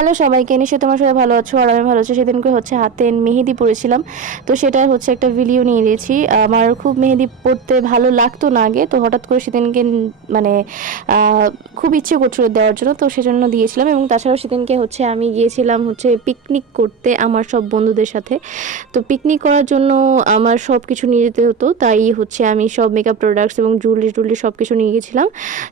Hello সবাইকে, নিশ্চয়ই তোমার সবাই ভালো আছো আর আমি ভালো আছি। সেদিনকে হচ্ছে হাতে মেহেদি পড়েছিলাম, তো সেটা হচ্ছে একটা ভিডিও নিয়ে দিয়েছি। আমার খুব মেহেদি পড়তে ভালো লাগতো না আগে, তো হঠাৎ করে সেদিনকে মানে খুব ইচ্ছে করছিল দেওয়ার জন্য, তো সেজন্য দিয়েছিলাম। এবং তাছাড়াও সেদিনকে হচ্ছে আমি গিয়েছিলাম হচ্ছে পিকনিক করতে আমার সব বন্ধুদের সাথে। তো পিকনিক করার জন্য আমার সব কিছু নিয়ে যেতে হতো, তাই হচ্ছে আমি সব মেকআপ প্রোডাক্টস এবং জুয়েলারি সব কিছু নিয়ে গেছিলাম।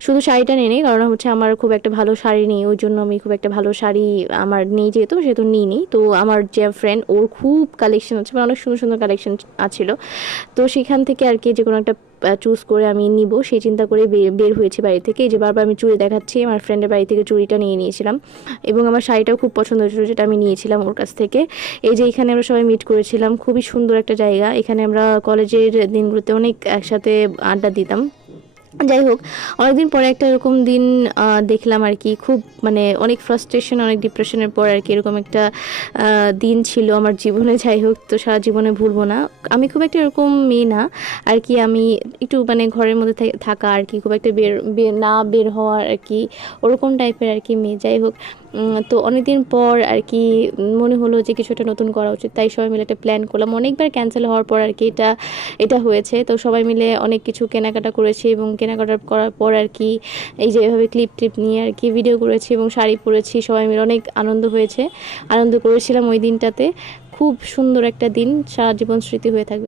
শুধু শাড়িটা নিয়ে নিই, কারণ হচ্ছে আমার খুব একটা ভালো শাড়ি নেই, ওই জন্য আমি খুব একটা ভালো শাড়ি আমার নেই, যেহেতু সেহেতু নিই। তো আমার যে ফ্রেন্ড, ওর খুব কালেকশন আছে, মানে অনেক সুন্দর সুন্দর কালেকশন আছিল। তো সেখান থেকে আর কি যে কোনো একটা চুজ করে আমি নিব সেই চিন্তা করে বের হয়েছি বাড়ি থেকে। এই যে বারবার আমি চুড়ি দেখাচ্ছি, আমার ফ্রেন্ডের বাড়ি থেকে চুড়িটা নিয়ে নিয়েছিলাম এবং আমার শাড়িটাও খুব পছন্দ হয়েছিল, যেটা আমি নিয়েছিলাম ওর কাছ থেকে। এই যে এখানে আমরা সবাই মিট করেছিলাম, খুবই সুন্দর একটা জায়গা। এখানে আমরা কলেজের দিনগুলোতে অনেক একসাথে আড্ডা দিতাম। যাই হোক, অনেকদিন পরে একটা এরকম দিন দেখলাম আর কি। খুব মানে অনেক ফ্রাস্ট্রেশন, অনেক ডিপ্রেশনের পর আর কি এরকম একটা দিন ছিল আমার জীবনে। যাই হোক, তো সারা জীবনে ভুলবো না। আমি খুব একটা এরকম মেয়ে না আর কি, আমি একটু মানে ঘরের মধ্যে থাকা আর কি, খুব একটা না বের হওয়ার আর কি, ওরকম টাইপের আর কি মেয়ে। যাই হোক, তো অনেকদিন পর আর কি মনে হলো যে কিছু একটা নতুন করা উচিত, তাই সবাই মিলে একটা প্ল্যান করলাম। অনেকবার ক্যান্সেল হওয়ার পর আর কি এটা হয়েছে। তো সবাই মিলে অনেক কিছু কেনাকাটা করেছি এবং কেনাকাটা করার পর আর কি এই যে এভাবে ক্লিপ নিয়ে আর কি ভিডিও করেছি এবং শাড়ি পরেছি। সবাই মিলে অনেক আনন্দ হয়েছে, আনন্দ করেছিলাম ওই দিনটাতে। খুব সুন্দর একটা দিন, সারা জীবন স্মৃতি হয়ে থাকবে।